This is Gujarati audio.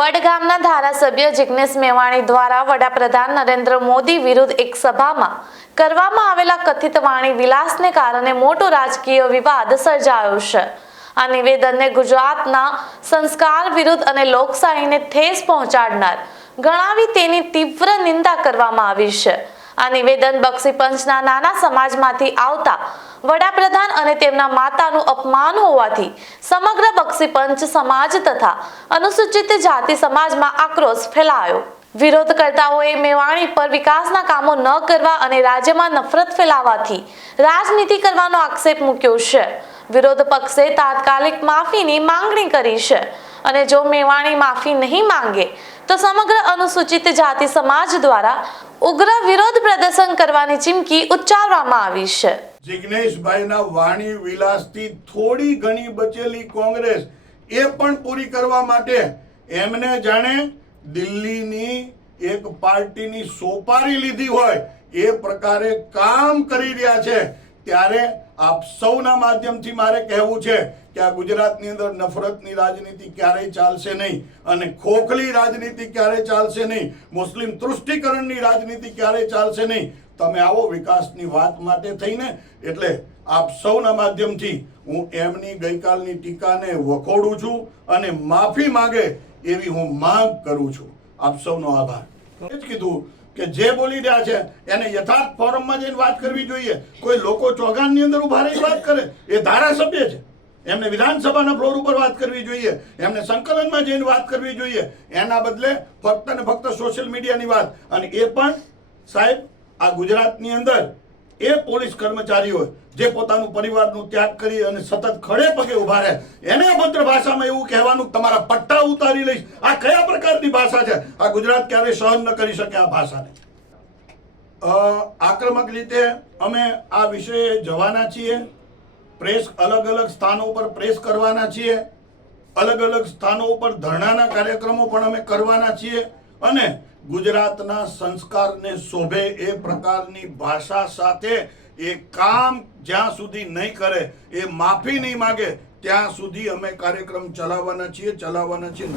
વડગામના ધારાસભ્ય જિગ્નેશ મેવાણી દ્વારા વડાપ્રધાન નરેન્દ્ર મોદી વિરુદ્ધ એક સભામાં કરવામાં આવેલા કથિત વાણી વિલાસને કારણે મોટો રાજકીય વિવાદ સર્જાયો છે। આ નિવેદનને ગુજરાતના સંસ્કાર વિરુદ્ધ અને લોકશાહીને ઠેસ પહોંચાડનાર ગણાવી તેની તીવ્ર નિંદા કરવામાં આવી છે। આ નિવેદન બક્ષીપંચના નાના સમાજમાંથી આવતા વડાપ્રધાન અને તેમના માતાનું અપમાન હોવાથી સમગ્ર બક્ષીપંચ સમાજ તથા અનુસૂચિત જાતિ સમાજમાં આક્રોશ ફેલાયો। વિરોધકર્તાઓએ મેવાણી પર વિકાસના કામો ન કરવા અને રાજ્યમાં નફરત ફેલાવવાથી રાજનીતિ કરવાનો આક્ષેપ મૂક્યો છે। વિરોધ પક્ષે તાત્કાલિક માફીની માંગણી કરી છે અને જો મેવાણી માફી નહીં માંગે તો સમગ્ર અનુસૂચિત જાતિ સમાજ દ્વારા ઉગ્ર વિરોધ પ્રદર્શન કરવાની ચીમકી ઉચ્ચારવામાં આવી છે। જિગ્નેશભાઈના વાણી વિલાસથી થોડી ઘણી બચેલી કોંગ્રેસ એ પણ પૂરી કરવા માટે એમને જાણે દિલ્હીની એક પાર્ટીની સોપારી લીધી હોય એ પ્રકારે કામ કરી રહ્યા છે। ત્યારે આપ સૌના માધ્યમથી મારે કહેવું છે કે આ ગુજરાતની અંદર નફરતની રાજનીતિ ક્યારેય ચાલશે નહીં અને ખોખલી રાજનીતિ ક્યારેય ચાલશે નહીં, મુસ્લિમ તૃષ્ટિકરણની રાજનીતિ ક્યારેય ચાલશે નહીં। તમે આવો વિકાસની વાત માટે થઈને એટલે આપ સૌના માધ્યમથી હું એમની ગઈકાલની ટીકાને વખોડું છું અને માફી માંગે એવી હું માંગ કરું છું। આપ સૌનો આભાર। એ જ કીધું કે જે બોલી રહ્યા છે એને યથાર્થ ફોરમમાં જઈને વાત કરવી જોઈએ। કોઈ લોકો ચોગાનની અંદર ઉભા રહી વાત કરે એ ધારાસભ્ય છે, એમને વિધાનસભાના ફ્લોર ઉપર વાત કરવી જોઈએ, એમને સંકલનમાં જઈને વાત કરવી જોઈએ। એના બદલે ફક્ત ને ફક્ત સોશિયલ મીડિયાની વાત, અને એ પણ સાહેબ આ ગુજરાતની અંદર એ પોલીસ કર્મચારીઓ જે પોતાનું પરિવારનું ત્યાગ કરી અને સતત ખડે પગે ઉભા રહે એને અભદ્ર ભાષામાં એવું કહેવાનું તમારા પટ્ટા ઉતારી લઈશ, આ કયા પ્રકારની ભાષા છે? આ ગુજરાત ક્યારેય સહન ન કરી શકે આ ભાષાને। આક્રમક રીતે અમે આ વિષয়ে જવાના છીએ, પ્રેસ અલગ અલગ સ્થાનો ઉપર પ્રેસ કરવાના છીએ, અલગ અલગ સ્થાનો ઉપર ધરણાના કાર્યક્રમો પણ અમે કરવાના છીએ અને ગુજરાતના સંસ્કારને શોભે એ પ્રકારની ભાષા સાથે એ કામ જ્યાં સુધી નહીં કરે, એ માફી નહીં માગે ત્યાં સુધી અમે કાર્યક્રમ ચલાવવાના છીએ।